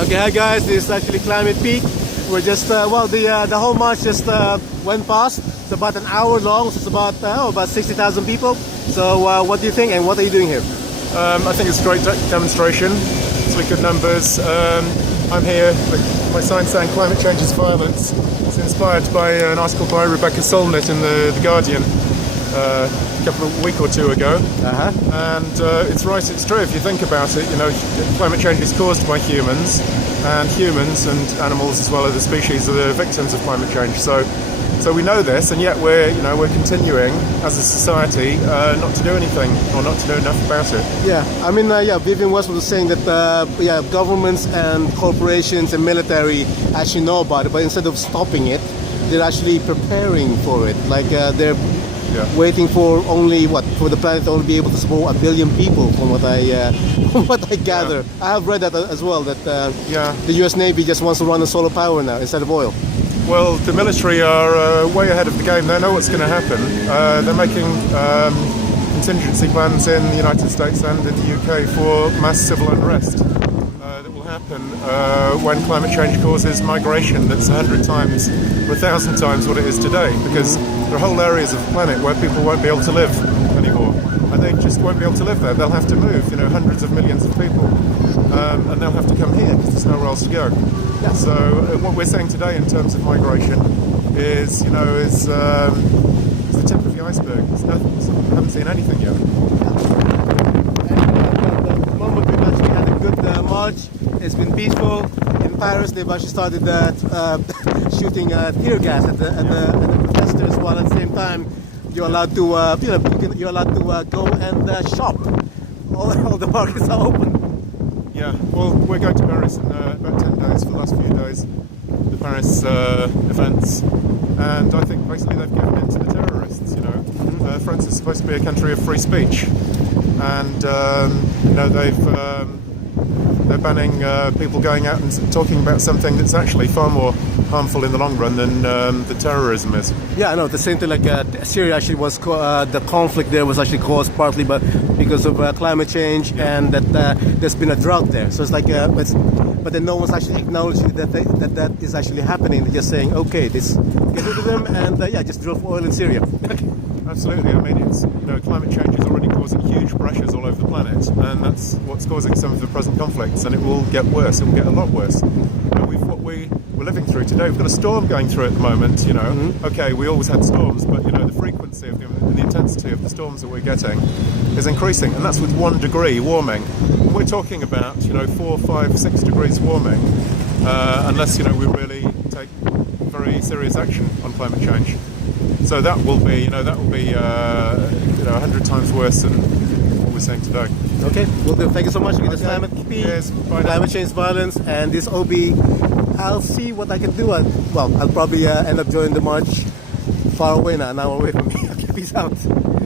Okay, hi guys. This is actually Climate Peak. We're just the whole march just went past. It's about an hour long. So it's about 60,000 people. So what do you think, and what are you doing here? I think it's a great demonstration. It's with good numbers. I'm here with my sign saying climate change is violence. It's inspired by an article by Rebecca Solnit in the Guardian a week or two ago. And it's right, it's true. If you think about it, climate change is caused by humans, and animals as well as the species are the victims of climate change. So we know this, and yet we're continuing as a society not to do anything, or not to do enough about it. Yeah, I mean, Vivian Westwood was saying that governments and corporations and military actually know about it, but instead of stopping it, they're actually preparing for it. Like they're waiting for for the planet to only be able to support 1 billion people, from what I gather. Yeah. I have read that as well. That the U.S. Navy just wants to run on solar power now instead of oil. Well, the military are way ahead of the game. They know what's going to happen. They're making contingency plans in the United States and in the UK for mass civil unrest that will happen when climate change causes migration that's 100 times or 1,000 times what it is today, because there are whole areas of the planet where people won't be able to live anymore, and they just won't be able to live there. They'll have to move, hundreds of millions of people, and they'll have to come here because there's nowhere else to go. Yeah. So what we're saying today in terms of migration is the tip of the iceberg. It's nothing. We haven't seen anything yet. At the moment, we've actually had a good march. It's been peaceful. In Paris, they've actually started shooting tear gas at the protesters, while at the same time you're allowed to go and shop. All the markets are open. Yeah, well, we're going to Paris in about 10 days, for the last few days, the Paris events, and I think basically they've given in to the terrorists. France is supposed to be a country of free speech, and they're banning people going out and talking about something that's actually far more harmful in the long run than the terrorism is. Yeah, I know. The same thing, like Syria actually was the conflict there was actually caused partly because of climate change, and that there's been a drought there. So it's like, but then no one's actually acknowledging that is actually happening. They're just saying, okay, get rid of them, and just drill for oil in Syria. Absolutely. I mean, it's climate change is already causing huge pressures all over the planet, and that's what's causing some of the present conflicts, and it will get worse. It will get a lot worse. What we're living through today, we've got a storm going through at the moment. Okay, we always had storms, but the frequency of them and the intensity of the storms that we're getting is increasing, and that's with 1 degree warming. We're talking about 4, 5, 6 degrees warming, unless we really take very serious action on climate change. So that will be 100 times worse than what we're saying today. Okay, well, thank you so much. This Climate Peak, yes, Climate Change Violence, and this OB. I'll see what I can do. I'll probably end up joining the march far away now, an hour away from me. Okay, peace out.